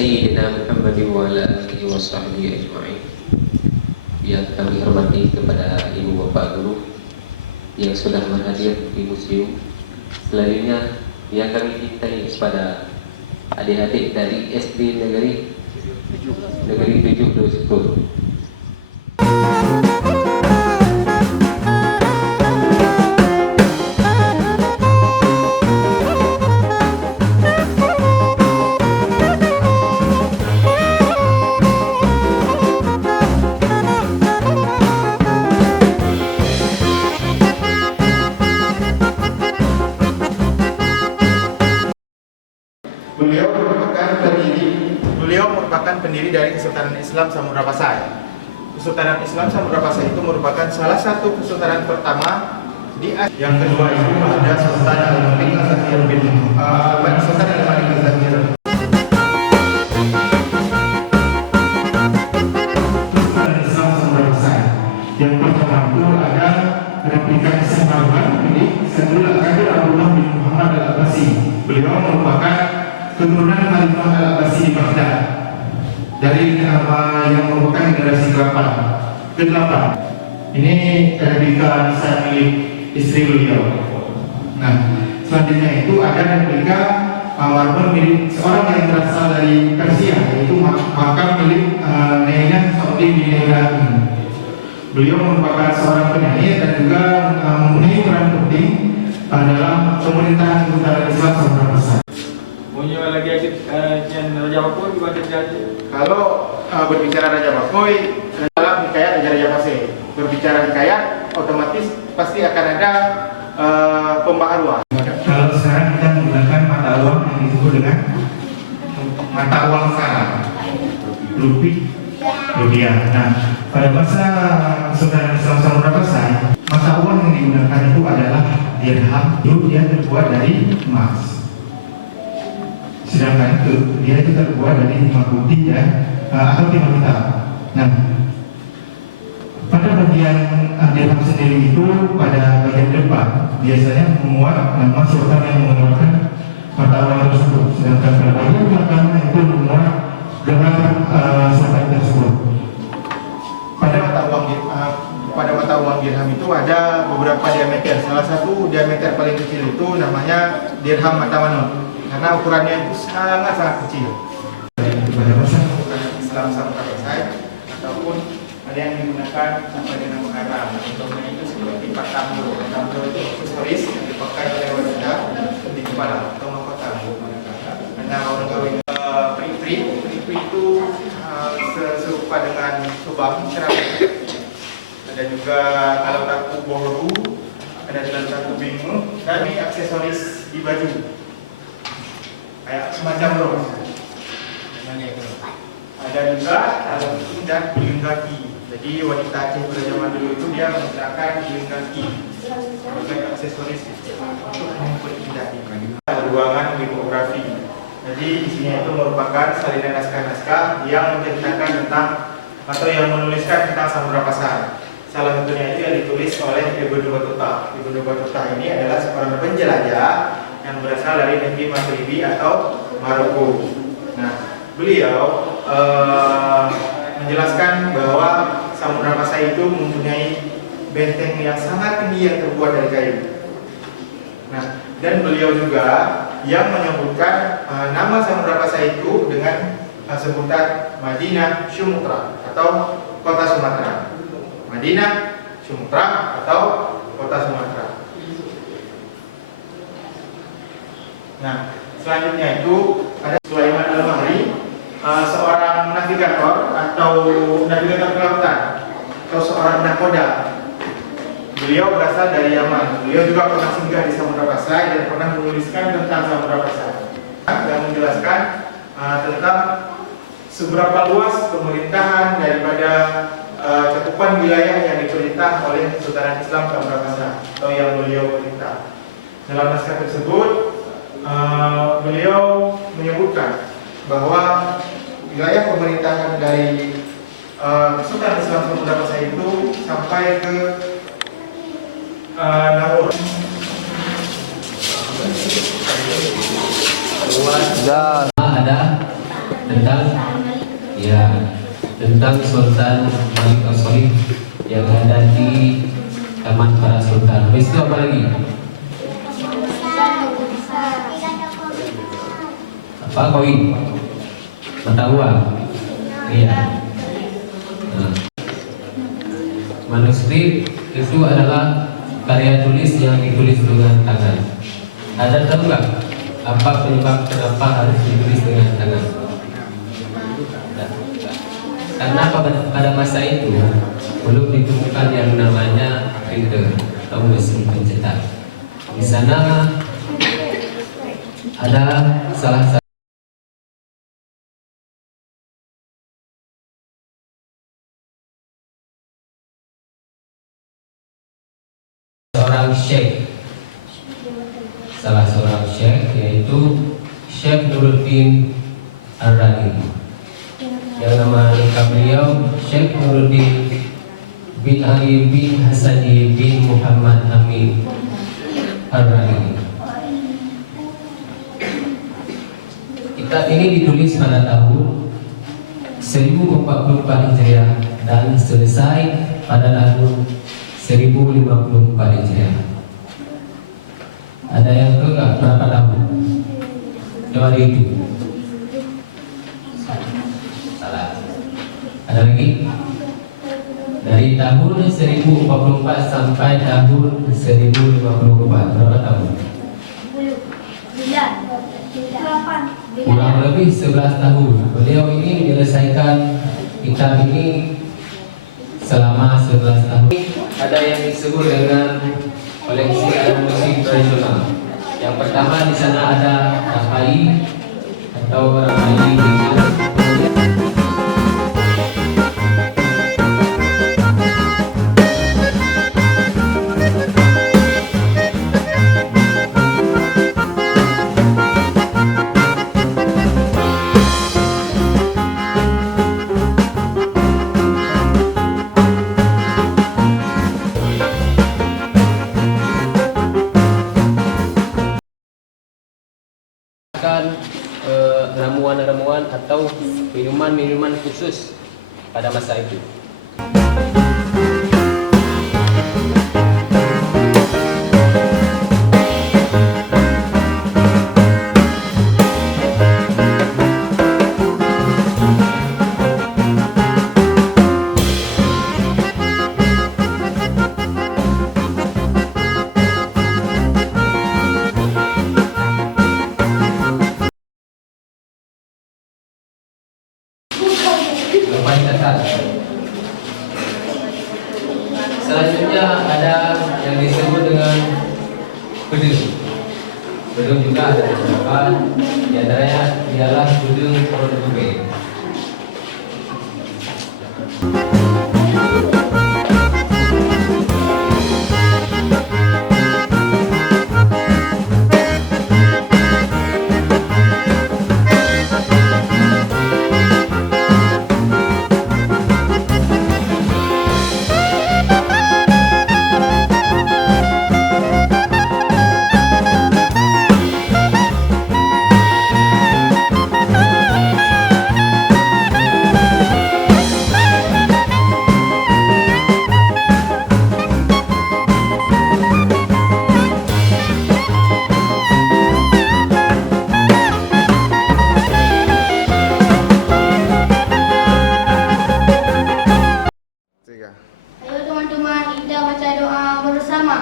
Sayyidina Muhammad wa ala alihi wa sahbihi ajma'in. Yang kami hormati kepada ibu bapak guru yang sudah berhadir di museum. Selanjutnya yang kami cintai kepada adik-adik dari SD Negeri 7 Doskul. Beliau merupakan pendiri dari Kesultanan Islam Samudra Pasai. Kesultanan Islam Samudra Pasai itu merupakan salah satu kesultanan pertama di Asia. Yang kedua itu ada Sultan Al-Malik Az-Zahir bin Sultan Al-Malik Az-Zahir. Kesultanan Islam Samudra Pasai. Yang pertama itu ada replika Islam milik Sayyidul Qadir Abdullah bin Muhammad Al-Abbasi. Beliau merupakan keturunan Khalifah Al-Abbasi di Baghdad dari yang merupakan generasi ke-8. Ini replika nisan milik istri beliau. Nah, selanjutnya itu ada replika marbon milik seorang yang berasal dari Persia, yaitu makam milik Naina Saudi bin Nairani. Beliau merupakan seorang penyair dan juga mempunyai peran penting dalam pemerintahan Kesultanan Islam Samudra Pasai. Punya lagi ajian Raja Bakoy juga terjadi. Kalau berbicara Raja Bakoy dalam hikayat Raja Pasai, berbicara hikayat otomatis pasti akan ada pembaharuan. Kalau sekarang kita menggunakan mata uang yang disebut dengan mata uang sekarang, rupiah. Nah, pada masa Kesultanan Islam Samudra Pasai, mata uang yang digunakan itu adalah dirham. Dia terbuat dari emas. Sedangkan dia itu terbuat dari timah putih atau timah hitam. Nah, pada bagian dirham sendiri itu pada bagian depan biasanya memuat nama sultan yang mengeluarkan mata uang tersebut. Sedangkan pada bagian belakang itu memuat gelar sultan tersebut. Pada mata uang dirham itu ada beberapa diameter. Salah satu diameter paling kecil itu namanya dirham mata manut, karena ukurannya itu sangat kecil. Pada masa Islam Samudra Pasai ataupun ada yang digunakan sampai dengan mengarang. Contohnya itu seperti patambro. Patambro itu aksesoris yang dipakai oleh wanita di kepala atau mahkota. Karena orang kawin peri-peri itu serupa dengan subang ceramic. Ada juga alat taku bohru, ada alat taku bingung, dan ini aksesoris di baju. Kayak semacam rok. Ada juga alat tusuk dan guling kaki. Jadi wanita Aceh pada zaman dulu itu dia menggunakan guling kaki sebagai aksesoris untuk memperindah ruangan litografi. Jadi isinya itu merupakan salinan naskah-naskah yang menceritakan tentang atau yang menuliskan tentang Samudra Pasai. Salah satunya itu yang ditulis oleh Ibnu Battuta. Ibnu Battuta ini adalah seorang penjelajah yang berasal dari negeri Maghribi atau Maroko. Nah, beliau menjelaskan bahwa Samudra Pasai itu mempunyai benteng yang sangat tinggi yang terbuat dari kayu. Nah, dan beliau juga yang menyebutkan nama Samudra Pasai itu dengan sebutan Madinah Sumatra atau kota Sumatera. Madinah Sumatra atau kota Sumatera. Nah, selanjutnya itu ada Sulaiman Al-Mahri, seorang navigator atau navigator kelautan atau seorang nakoda. Beliau berasal dari Yaman. Beliau juga pernah singgah di Samudra Pasai dan pernah menuliskan tentang Samudra Pasai dan menjelaskan tentang seberapa luas pemerintahan daripada cakupan wilayah yang diperintah oleh Kesultanan Islam Samudra Pasai atau yang beliau perintah. Dalam naskah tersebut, beliau menyebutkan bahwa wilayah pemerintahan dari Kesultanan Islam Samudra Pasai itu sampai ke Nahur. Ada tentang ya tentang Sultan Malik As-Solih yang ada di Taman Para Sultan. Habis itu apa lagi? Apa koin? Mata uang. Iya. Nah. Manuskrip itu adalah karya tulis yang ditulis dengan tangan. Ada tahu nggak apa penyebab kenapa harus ditulis dengan tangan? Karena pada masa itu belum ditemukan yang namanya printer atau mesin pencetak. Di sana ada salah satu salah seorang syekh, yaitu Syekh Nuruddin Ar-Raghib, yang nama lengkap beliau Syekh Nuruddin bin Ali bin Hasani bin Muhammad Amin Ar-Raghib. Kitab ini ditulis pada tahun 1044 Hijriah dan selesai pada tahun 1054 Hijriah. Ada yang tahu nggak berapa tahun? Coba itu. Salah. Ada lagi? Dari tahun 1044 sampai tahun 1054 berapa tahun? Kurang lebih 11 tahun. Beliau ini menyelesaikan kitab ini selama 11 tahun. Ada yang disebut dengan koleksi alat musik tradisional. Yang pertama di sana ada rapai atau rapai kecil. Ramuan-ramuan atau minuman-minuman khusus pada masa itu. Selanjutnya ada yang disebut dengan bedung. Bedung juga ada beberapa, di antaranya ialah bedung Portugis. Ayo teman-teman, kita baca doa bersama.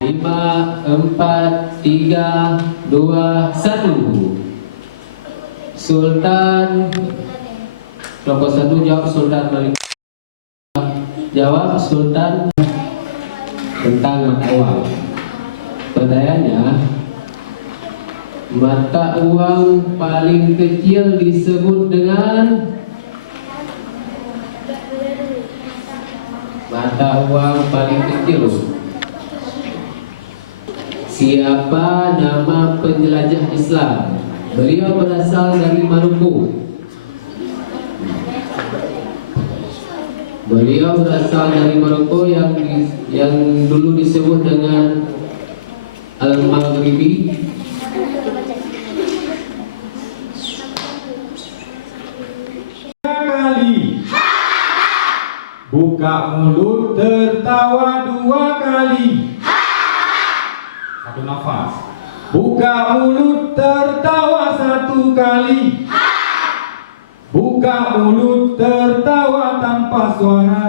Lima, 4, 3, 2, 1. Sultan. Kelompok 1 jawab Sultan Malik. Jawab Sultan tentang mata uang. Pertanyaannya, mata uang paling kecil disebut dengan mata uang paling kecil. Siapa nama penjelajah Islam? Beliau berasal dari Maroko. Beliau berasal dari Maroko yang dulu disebut dengan Al-Maghribi. Kali. Buka mulut tertawa 2 kali. Satu nafas. Buka mulut tertawa 1 kali. Buka mulut tertawa tanpa suara.